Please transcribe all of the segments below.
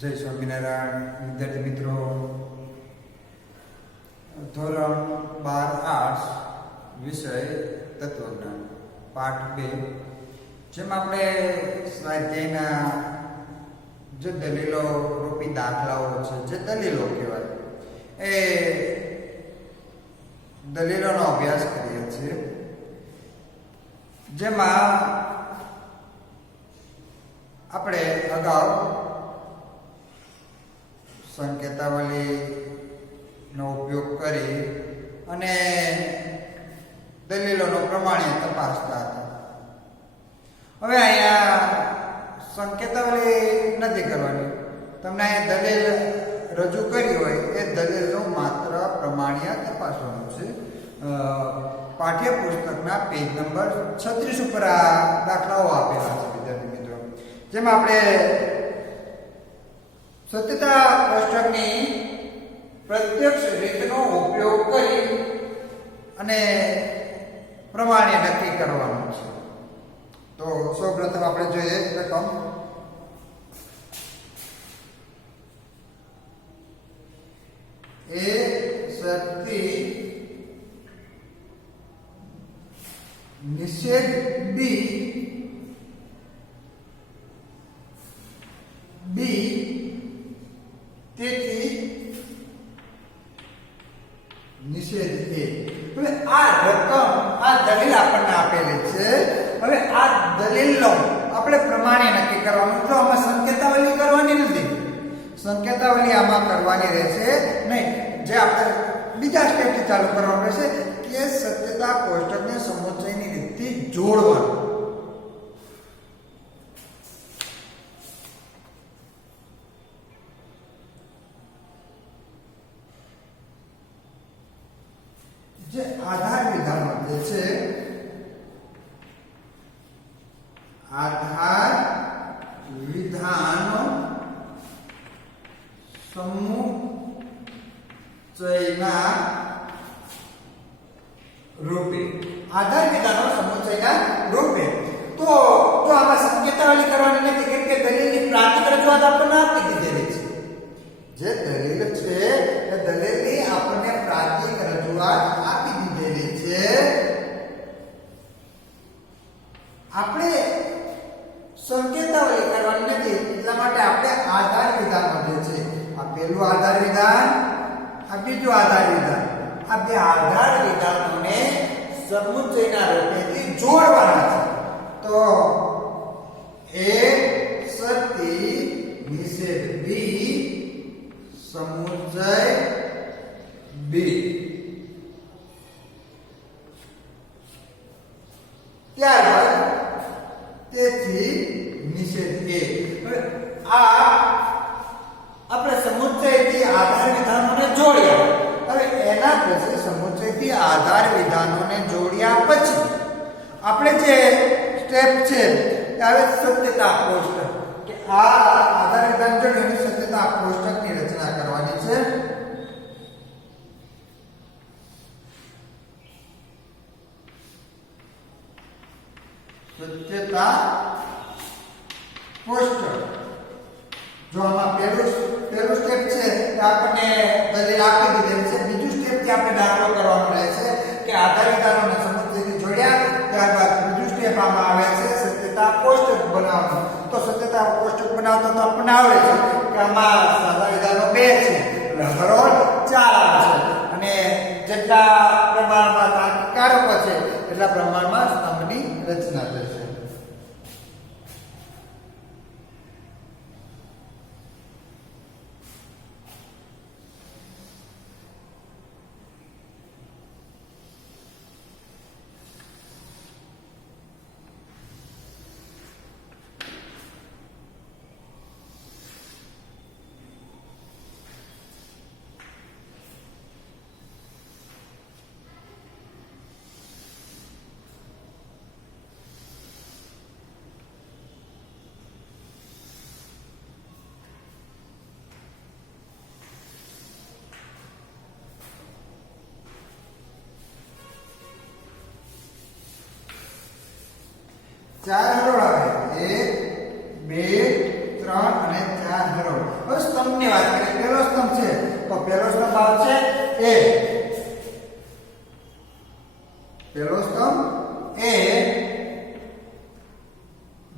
જય સ્વામિનારાયણ વિદ્યાર્થી મિત્રો, ધોરણ 12 આર્ટ્સ વિષય તત્વજ્ઞાન પાઠ 2, જેમાં આપણે સ્વાધ્યાયના જે દલીલો રૂપી દાખલાઓ છે, જે દલીલો કહેવાય, એ દલીલોનો અભ્યાસ કરીએ છીએ. જેમાં આપણે અગાઉ સંકેતાવલીનો ઉપયોગ કરી અને દલીલોનો પ્રમાણ્ય તપાસતા હતા. હવે અહીંયા સંકેતાવલી નથી કરવાની. તમને અહીંયા દલીલ રજૂ કરી હોય એ દલીલનું માત્ર પ્રમાણ્ય તપાસવાનું છે. પાઠ્યપુસ્તકના પેજ નંબર 36 ઉપર આ દાખલાઓ આપેલા છે વિદ્યાર્થી મિત્રો, જેમાં આપણે સત્યતા કોષ્ટકની પ્રત્યક્ષ રીતનો ઉપયોગ કરી અને પ્રમાણ્ય નક્કી કરવાનું છે. તો સૌપ્રથમ આપણે જોઈએ રકમ એ શરતી નિષેધ બી તેથી નિષેધ એ. હવે આ રકમ, આ દલીલ આપણને આપેલી છે. હવે આ દલીલનો આપણે પ્રમાણે નક્કી કરવાનું. જો આમાં સંકેતાવલી કરવાની નથી, સંકેતાવલી આમાં કરવાની રહેશે નહીં. જે આપણે બીજા સ્ટેપથી ચાલુ કરવાનું રહેશે કે સત્યતા કોષ્ટકને સમુચ્ચયની રીતથી જોડવાનું. જે આધાર વિધાનો જે છે, આધાર વિધાનો સમુચ્ચયના રૂપે, આધાર વિધાનો સમુચ્ચયના રૂપે. તો જો આમાં સંકેતાવલી કરવાની નથી, કેમ કે દલીલની પ્રાતિક રજૂઆત આપણને આપી દીધેલી છે. જે દલીલ છે એ દલીલની આપણને પ્રાતિક રજૂઆત આપી દીધેલી છે. આપણે સંકેતાવલી કરવાની નથી, એટલા માટે આપણે આધાર વિધાન જે છે, આ પહેલું આધાર વિધાન, આ બીજું આધાર વિધાન, આ બે આધાર વિધાનોને સમુચ્ચયના રૂપેથી જોડવાના છે. તો એ શરતી નિષેધ બી સમુચ્ચય બી. ત્યારબાદ તેથી નિષેધ એ. હવે આ આપણે સમુચ્ચયથી આધાર વિધાનોને જોડ્યા. હવે એના પછી સમુચ્ચયથી આધાર વિધાનોને જોડ્યા પછી આપણે જે સ્ટેપ છે એ આવે સત્યતા કોષ્ટક. કે આ આધાર વિધાન જોડીને સત્યતા કોષ્ટકની રચના કરવાની છે. સત્યતા કોષ્ટક. જો આમાં પહેલું સ્ટેપ છે કે આપણને દલીલ આપી દીધેલી છે. બીજું સ્ટેપ થી આપણે દાખલો કરવાનો રહેશે કે આધાર વિધાનોને સમુચ્ચયથી જોડ્યા. ત્યારબાદ બીજું સ્ટેપ આમાં આવે છે સત્યતા કોષ્ટક બનાવવાનું. તો સત્યતા કોષ્ટક બનાવતો તો આપણને આવડે છે કે આમાં સાદા વિધાનો 2 છે એટલે હરોળ 4 આવશે, અને જેટલા પ્રમાણમાં તાર્કિકારકો છે એટલા પ્રમાણમાં સ્તંભની રચના થશે. ચાર હરોળ આવે, 1 2 3 અને 4 હરોળ. હવે સ્તંભની વાત કરીએ. પહેલો સ્તંભ છે તો પહેલો સ્તંભ આવશે A. પહેલો સ્તંભ A.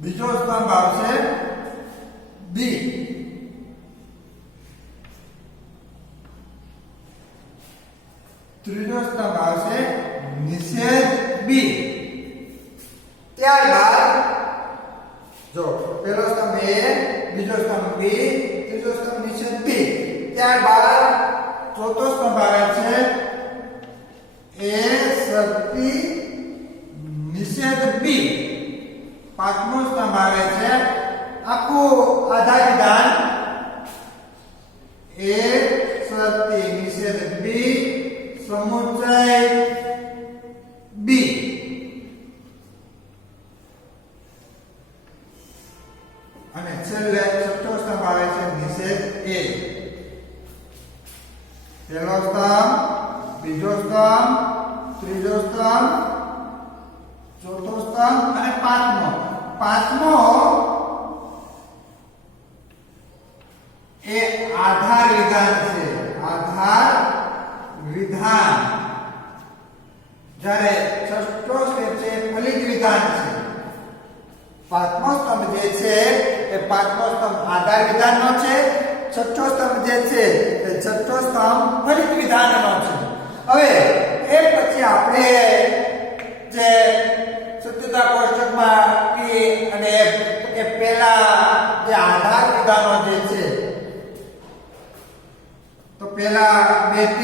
બીજો સ્તંભ આવશે B. ત્રીજો સ્તંભ આવશે નિષેધ B. ત્યારબાદ જો પહેલો સ્તંભ A, બીજો સ્તંભ B, ત્રીજો સ્તંભ નિષેધ B. ત્યારબાદ ચોથો સ્તંભ આવે છે A શરતી નિષેધ B. પાંચમો સ્તંભ આવે છે આખું આધાર વિધાન A શરતી નિષેધ B સમુચય B. અને છેલ્લે છઠ્ઠો સ્તંભ આવે છે નિષેધ A. પહેલો સ્તંભ, બીજો સ્તંભ, ત્રીજો સ્તંભ, ચોથો સ્તંભ અને પાંચમો એ આધાર વિધાન છે. આધાર વિધાન. જ્યારે છઠ્ઠો સ્ટેપ છે ફલિત વિધાન છે. પાંચમો સ્તંભ જે છે એ પાંચમો સ્તંભ આધાર વિધાનનો છે. છઠ્ઠો સ્તંભ જે છે એ છઠ્ઠો સ્તંભ ફલિત વિધાનનો છે. હવે એ પછી આપણે જે સત્યતા કોષ્ટકમાં T અને F કે પહેલા જે આધાર વિધાનો જે છે તો પહેલા 2T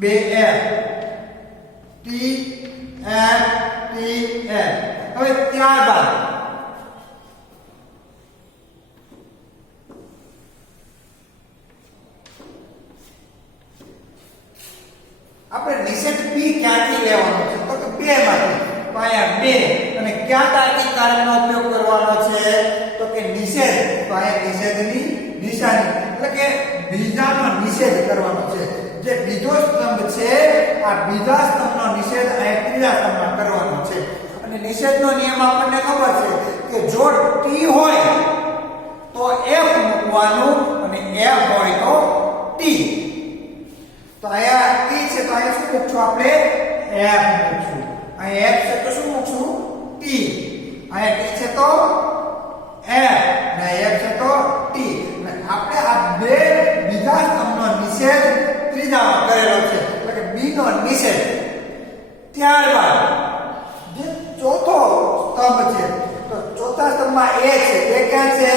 2F T F T F. હવે ત્યારબાદ આપણે નિષેધ B ક્યાંથી લેવાનો છે તો કે 2 માંથી. તો અહીંયા 2 અને ક્યાં તાર્કિક કારકનો ઉપયોગ કરવાનો છે તો કે નિષેધ. તો અહીંયા નિષેધની નિશાની એટલે કે બીજાનો નિષેધ કરવાનો છે. જે બીજો સ્તંભ છે આ બીજા સ્તંભનો નિષેધ અહીંયા ત્રીજા સ્તંભમાં કરવાનો છે. અને નિષેધનો નિયમ આપણને ખબર છે કે જો T હોય તો F મૂકવાનું અને F હોય તો T. તો અહીંયા T છે તો અહીંયા શું મૂકશું આપણે F મૂકશું. અહીંયા F છે તો શું મૂકશું T. અહીંયા T છે તો F અને F છે તો T. અને આપણે આ બે બીજા સ્તંભનો નિષેધ ત્રીજામાં કરેલો છે એટલે કે B નો નિષેધ. ત્યારબાદ જે ચોથો સ્તંભ છે તો ચોથા સ્તંભમાં A છે. એ ક્યાં છે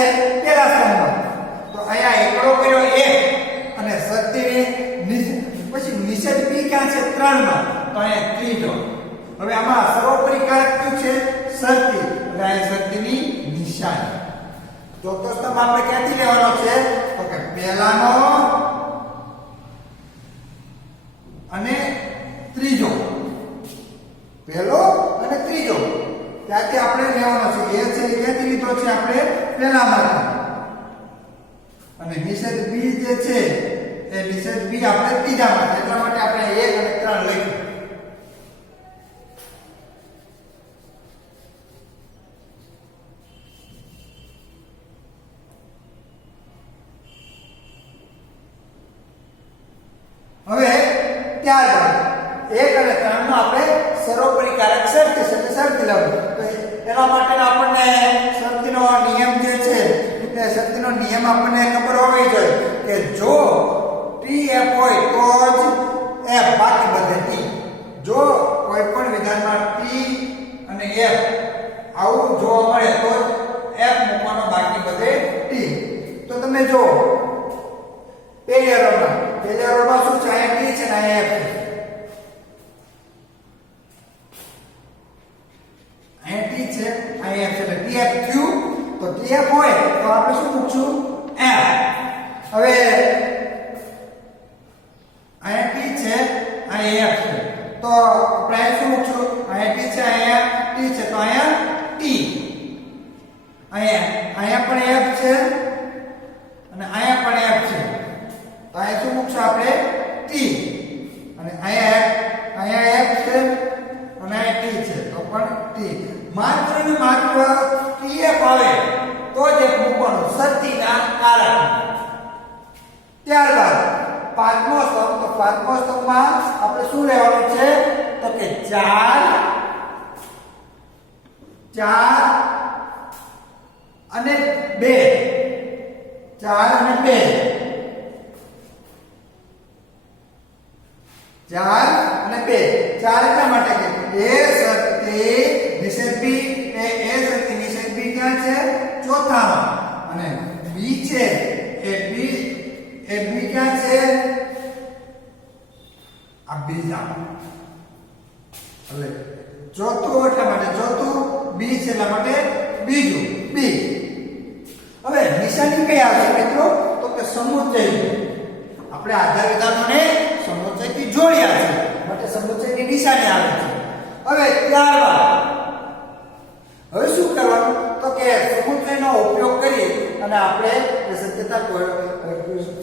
પહેલા સ્તંભમાં. તો અહીંયા એકડો કર્યો 1 અને શરતી પછી નિષેધ B ક્યાં છે 3 માં. તો અહીંયા ત્રીજો. હવે આમાં સર્વોપરી કારક કયું છે શરતી. એટલે અહીંયા શરતીની નિશાની. ચોથો સ્તંભ આપણે ક્યાંથી લેવાનો છે તો કે પહેલાનો અને ત્રીજો. પહેલો અને ત્રીજો ત્યાંથી આપણે લેવાનો છે. એ છે ક્યાંથી લીધો છે આપણે પહેલામાંથી. અને નિષેધ B જે છે એ નિષેધ B આપણે ત્રીજામાંથી. એટલા માટે આપણે 1 અને 3 લખ્યું. હવે ત્યારબાદ 1 અને 3 નો આપણે સર્વોપરી કારક શરતી છે એટલે શરતી લાવવું. તો એના માટે આપણને શરતીનો નિયમ જે છે એટલે શરતીનો નિયમ આપણને ખબર હોવી જોઈએ કે જો TF હોય તો જ F બાકી બધે T. જો કોઈ પણ વિધાનમાં T અને F આવું જોવા મળે તો F મૂકવાનો બાકી બધે T. તો તમે જો પહેલી રોમાં શું છે અહીંયા T છે ને અહીંયા F છે. અહીંયા T છે અહીંયા F છે એટલે TF થયું. તો TF હોય તો આપણે શું મૂકશું F. હવે અહીંયા T છે અહીંયા F છે તો આપણે અહીં શું મૂકશું અહીંયા T છે અહીંયા T છે તો અહીંયા T. અહીંયા પણ F છે અને અહીંયા પણ F છે તો અહીંયા શું મૂકશું આપણે T. અને અહીંયા F છે અને અહીંયા T છે તો પણ T. માત્ર ને માત્ર TF આવે તો જ એક મૂકવાનું સતીના કારક. ત્યારબાદ પાંચમો સ્તંભ, તો પાંચમો સ્તંભમાં આપણે શું લેવાનું છે તો કે 4 અને 2, 4 અને 2, 4 અને 2. 4 એટલા માટે કે એ શક્તિ નિષેધ બી એ શક્તિ નિષેધ બી ક્યાં છે ચોથામાં, અને બી છે એ બી ક્યાં છે આ બીજામાં. એટલે ચોથું એટલા માટે ચોથું, બી છે એટલા માટે બીજું બી. હવે નિશાની કઈ આવે મિત્રો તો કે સમુચ્ચય. આપણે આધાર વિધાનોને સમુચ્ચયથી જોડ્યા છે માટે સમુચ્ચયની નિશાની આવે છે. હવે ત્યારબાદ હવે શું કરવાનું તો કે સમુચ્ચયનો ઉપયોગ કરી અને આપણે સત્યતા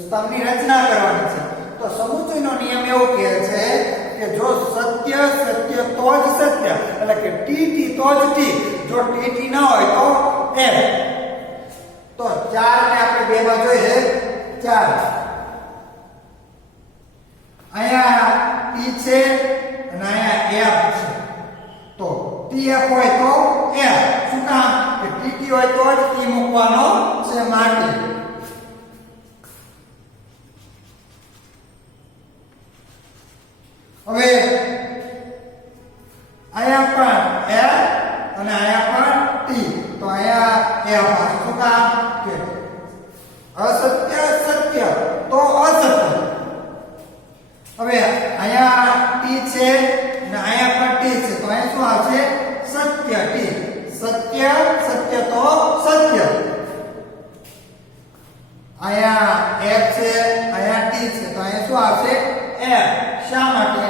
સ્તંભની રચના કરવાની છે. તો સમુચ્ચયનો નિયમ એવો કહે છે કે જો સત્ય સત્ય તો જ સત્ય, એટલે કે ટી ટી તો જ ટી, જો ટી ટી ન હોય તો એમ. તો 4 ને આપણે 2 માં જોઈએ 4, અહીંયા ટી છે અને અહીંયા એફ છે. તો ટી એફ હોય તો એફ, શું કામ કે ટી ટી હોય તો જ ટી મૂકવાનો છે માટી. હવે અહીંયા પણ એફ અને અહીંયા પણ ટી, તો અહીંયા એફ આવશે. શું કામ કે અસત્ય સત્ય તો અસત્ય. હવે અહીંયા ટી છે અને અહીંયા પણ ટી છે, તો અહીંયા શું આવશે સત્ય ટી. સત્ય સત્ય તો સત્ય. અહીંયા એફ છે અહીંયા ટી છે, તો અહીંયા શું આવશે એફ. શા માટે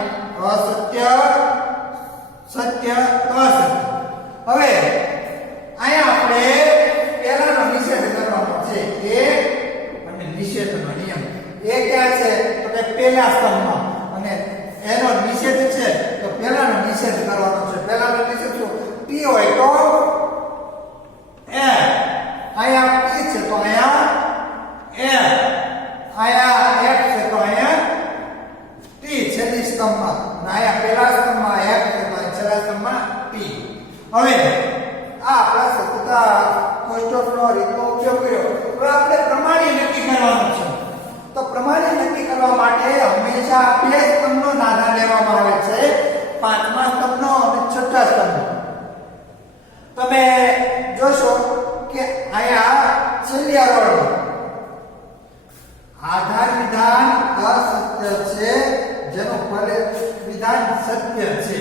અસત્ય સત્ય અસત્ય. હવે અહીંયા આપણે પહેલાનો નિષેધ કરવાનો છે, એ અને નિષેધનો નિયમ. એ ક્યાં છે તો કે પહેલા સ્તંભમાં, અને એનો નિષેધ છે તો પહેલાનો નિષેધ કરવાનો છે. પહેલાનો નિષેધ શું ટી હોય તો એ, અહીંયા ટી છે તો અહીંયા એ, અહીંયા એફ છે તો અહીંયા ટી છેલ્લી સ્તંભમાં, અને અહીંયા પહેલા સ્તંભમાં એફ છે તો છેલ્લા સ્તંભમાં ટી. હવે આ આપણા સત્યતા કોષ્ટકનો રીતનો ઉપયોગ કર્યો. હવે આપણે પ્રમાણિત નક્કી કરવાનું છે. તો પ્રમાણિત નક્કી કરવા માટે હંમેશા બે સ્તંભનો આધાર લેવામાં આવે છે, પાંચમા સ્તંભનો અને છઠ્ઠા સ્તંભનો. તમે જોશો કે અહીંયા છેલ્લી હરોળમાં આધાર વિધાન અસત્ય છે, જેનું ફલિત વિધાન સત્ય છે.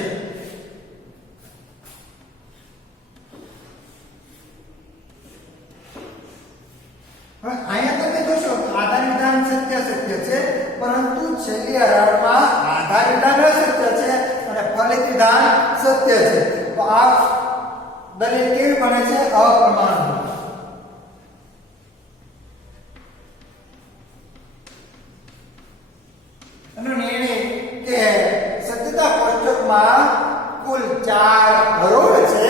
અહીંયા તમે જોશો આધાર વિધાન સત્ય સત્ય છે, પરંતુ છેલ્લી હરોળમાં આધાર વિધાન અસત્ય છે અને ફલિત વિધાન સત્ય છે. તો આ દલીલ કેવી બને છે અપ્રમાણભૂત. એનો નિર્ણય કે સત્યતા કોષ્ટકમાં કુલ 4 હરોળ છે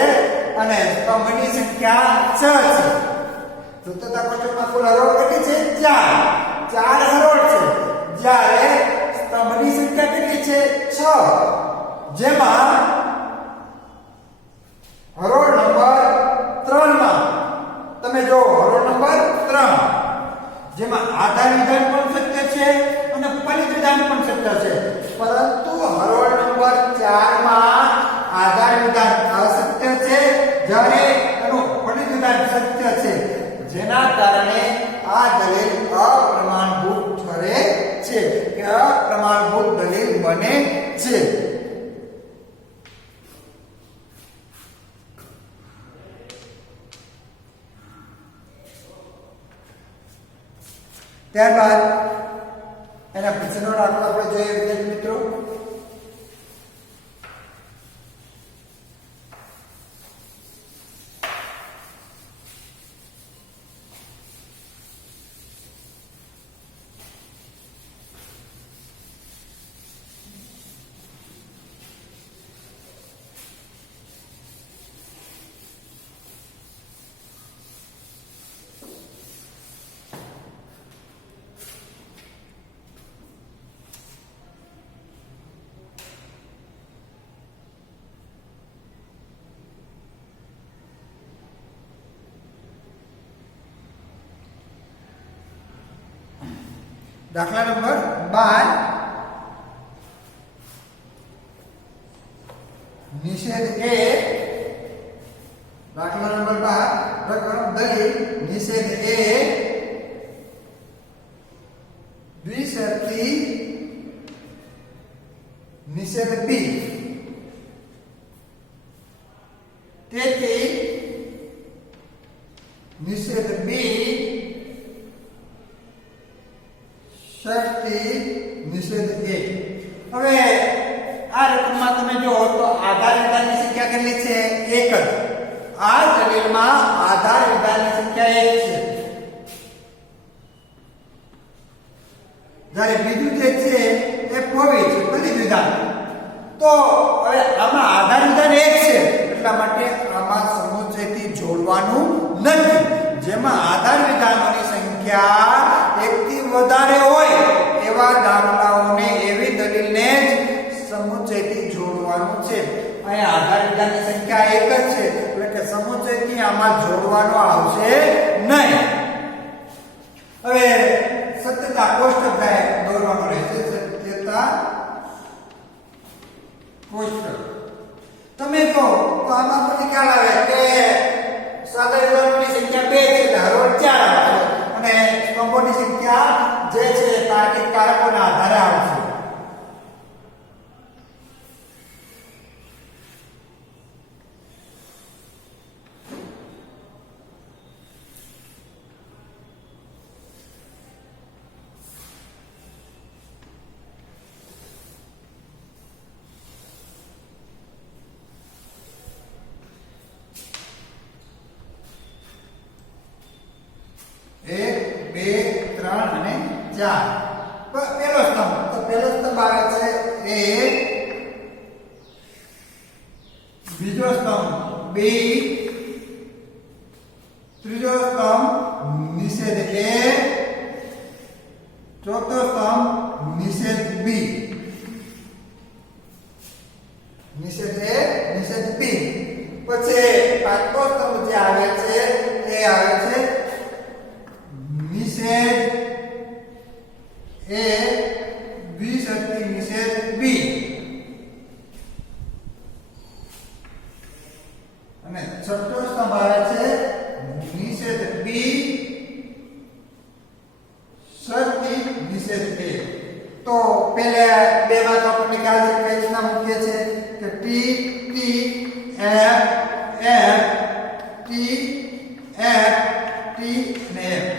અને સ્તંભની સંખ્યા 6 છે. સત્યતા કોષ્ટકમાં કુલ હરોળ કેટલી છે 4 હરોળ છે, જ્યારે સ્તંભની સંખ્યા કેટલી છે 6, જેમાં હરોળ નંબર 3 માં તમે જો હરોળ નંબર 3 જેમાં આધાર વિધાન પણ સત્ય છે અને ફલિત વિધાન પણ સત્ય છે, પરંતુ હરોળ નંબર 4 માં આધાર વિધાન અસત્ય છે જ્યારે એનું ફલિત વિધાન સત્ય છે, જેના કારણે આ દલીલ અપ્રમાણભૂત ઠરે છે કે અપ્રમાણભૂત દલીલ બને છે. ત્યારબાદ એના પછીનો દાખલો આપણે જોઈએ વિદ્યાર્થી મિત્રો. દાખલા નંબર 12 નિષેધ એ દાખલા નંબર 12 પ્રકરણ દલીલ નિષેધ એ દ્વિશરતી નિષેધ બી તેથી નિષેધ બી શરતી નિષેધ એ. હવે આ રકમમાં તમે જો તો આધાર વિધાનની સંખ્યા કેટલી છે? 1 જ. આ દલીલમાં આધાર વિધાનની સંખ્યા 1 છે. જ્યારે બીજું જે છે એ પહોળી છે દલીલ વિધાન. તો હવે આમાં આધાર વિધાન 1 છે એટલા માટે આમાં સમુચ્ચયથી જોડવાનું નથી. જેમાં આધાર વિધાનોની સંખ્યા 1 થી વધારે હોય એવા દાખલાઓને એવી દલીલને જ સમુચ્ચયથી જોડવાનું છે. અહીંયા આધાર વિધાનની સંખ્યા 1 જ છે એટલે કે સમુચ્ચયથી આમાં જોડવાનો આવશે નહીં. હવે સત્યતા કોષ્ટક દોરવાનો રહેશે. સત્યતા કોષ્ટક તમે જો તો આમાં પછી ખ્યાલ આવે કે સાદા વિધાનોની સંખ્યા 2 છે એટલે હરોળ 4 આવે અને સ્તંભોની સંખ્યા જે છે તાર્કિક કારકોના આધારે આવશે. એક, બે, ત્રણ અને 4. પહેલો સ્તંભ તો પહેલો સ્તંભ આવે છે એ, બીજો સ્તંભ બી, ત્રીજો સ્તંભ નિષેધ એ, ચોથો સ્તંભ નિષેધ બી. નિષેધ એ, નિષેધ બી. પછી પાંચમો સ્તંભ જે આવે છે એ આવે છે નિષેધ એ દ્વિશરતી નિષેધ બી. અને છઠ્ઠો સ્તંભ આવે છે નિષેધ બી શરતી નિષેધ એ. તો પહેલા બે માં તો આપણને ખ્યાલ છે કઈ રીતના મૂકીએ છે કે T T F F T F T ને એફ.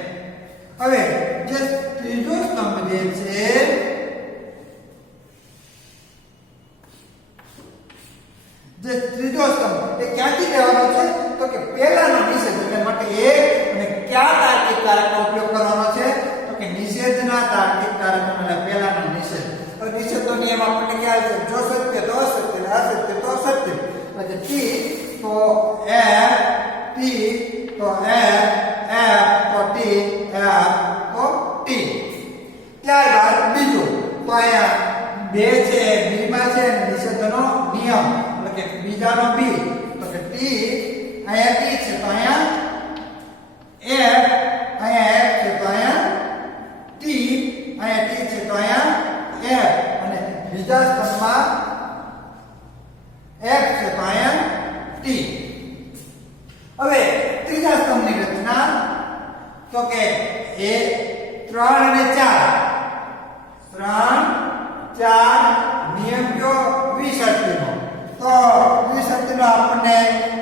હવે જે ત્રીજો સ્તંભ જે છે એ ક્યાંથી લેવાનો છે તો કે પહેલાનો નિષેધ એટલે માટે એક અને કયા તાર્કિક કારકનો ઉપયોગ કરવાનો છે તો કે નિષેધના તાર્કિક કારકનો એટલે પહેલાનો નિષેધ. હવે નિષેધનો નિયમ આપણને ખ્યાલ છે જો સત્ય તો અસત્ય અસત્ય તો સત્ય. એટલે ટી તો એફ ટી તો એફ એફ તો ટી એફ તો ટી. ત્યારબાદ બીજું તો અહીંયા બે છે બી માં છે નિષેધનો નિયમ એટલે કે બીજાનો બી તો કે ટી અહીંયા ટી છે તો અહીંયા એફ અહીંયા એફ છે તો અહીંયા ટી અહીંયા ટી છે તો અહીંયા એફ અને બીજા સ્તંભમાં એફ છે તો અહીંયા ટી. હવે ત્રીજા સ્તંભની રચના તો કે એ 3 અને 4 નિયમ કયો દ્વિશરતીનો. તો દ્વિશરતીનો આપણને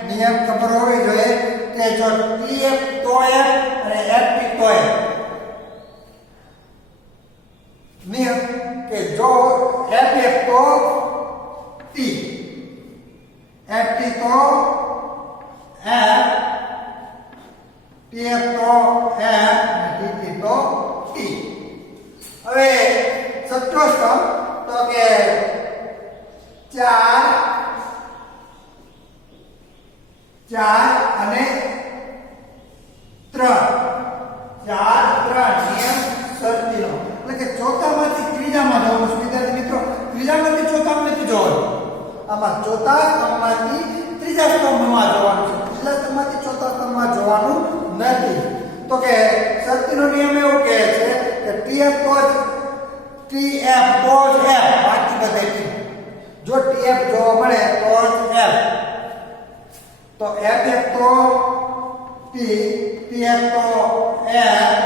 નિયમ ખબર હોવી જોઈએ કે જો ટીએફ તો એફ અને એફટી તો એફ. નિયમ કે જો એફએફ તો ટી એફટી તો એફ ટીએફ તો એફ અને ટીટી તો ટી. હવે છઠ્ઠો સ્તંભ તો કે 4 અને 3 નિયમ શરતીનો એટલે કે ચોથામાંથી ત્રીજામાં જવાનું. વિદ્યાર્થી મિત્રો ત્રીજામાંથી ચોથામાં નથી જવાનું. આમાં ચોથા સ્તંભમાંથી ત્રીજા સ્તંભમાં જવાનું છે. ત્રીજા સ્તંભમાંથી ચોથા સ્તંભમાં જવાનું નથી. તો કે શરતીનો નિયમ એવો કહે છે કે ટીએફ તો તો F1 તો T, T1 તો F,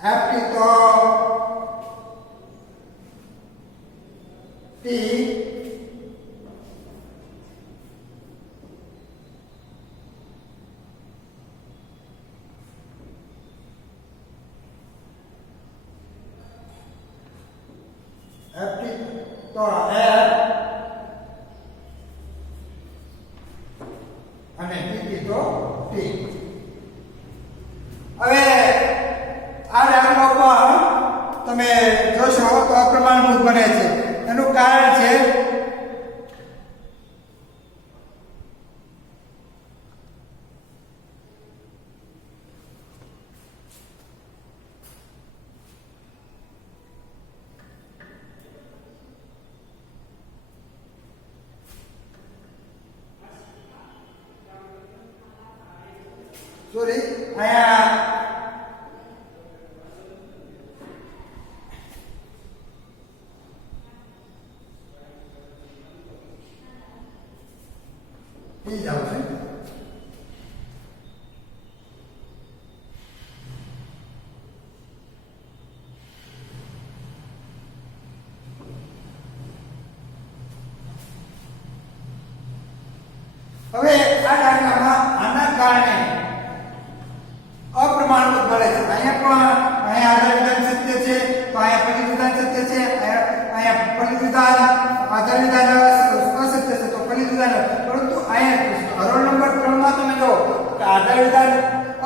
F2 તો T, F2 તો F અને T તો T. હવે આ દાખલો પણ તમે જોશો તો અપ્રમાણભૂત બને છે. એનું કારણ છે સોરી અહીંયા ઈ જાવ છે. હવે આ દાખલામાં આના કારણે અપ્રમાણભૂત બને છે. અહીંયા આધાર વિધાન સત્ય છે, તો અહીંયા ફલિત વિધાન સત્ય છે, અહીંયા ફલિત વિધાન આધાર વિધાન અસત્ય છે, તો ફલિત વિધાન. પરંતુ અહીંયા હરોળ નંબર 3 માં તમે જો કે આધાર વિધાન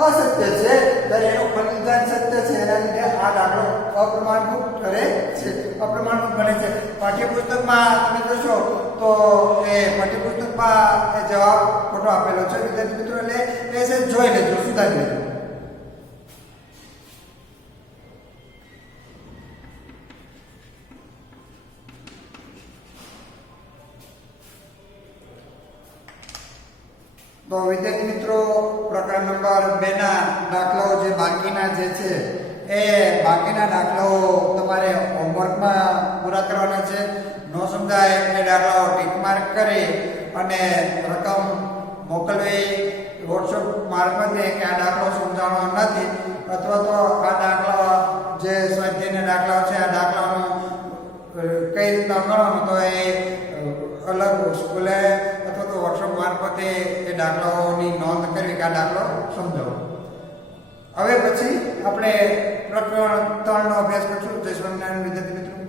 અસત્ય છે ત્યારે એનું ફલિત વિધાન સત્ય છે. એના લીધે આ દાખલો અપ્રમાણભૂત કરે છે, અપ્રમાણભૂત બને છે. પાઠ્યપુસ્તકમાં તમે જોશો તો એ પાઠ્યપુસ્તકમાં એ જવાબ ખોટો આપેલો છે. વિદ્યાર્થી મિત્રો એટલે એ છે જોઈ લેજો, સુધારી લેજો. તો વિદ્યાર્થી મિત્રો પ્રકરણ નંબર 2 ના દાખલાઓ જે બાકીના જે છે એ બાકીના દાખલાઓ તમારે હોમવર્કમાં પૂરા કરવાના છે. નો સમજાય એ દાખલાઓ ટીક માર્ક કરી અને રકમ મોકલવી વોટ્સએપ મારફતે કે આ દાખલો સમજાવવાનો નથી, અથવા તો આ દાખલા જે સ્વાધ્યાયના દાખલાઓ છે આ દાખલાનો કઈ રીતના ગણવાનો તો એ અલગ સ્કૂલે અથવા તો વોટ્સએપ મારફતે એ દાખલાઓની નોંધ કરવી કે આ દાખલો સમજાવો. હવે પછી આપણે પ્રકરણ 3 નો અભ્યાસ કરશું. જય સ્વામિનારાયણ વિદ્યાર્થી મિત્રો.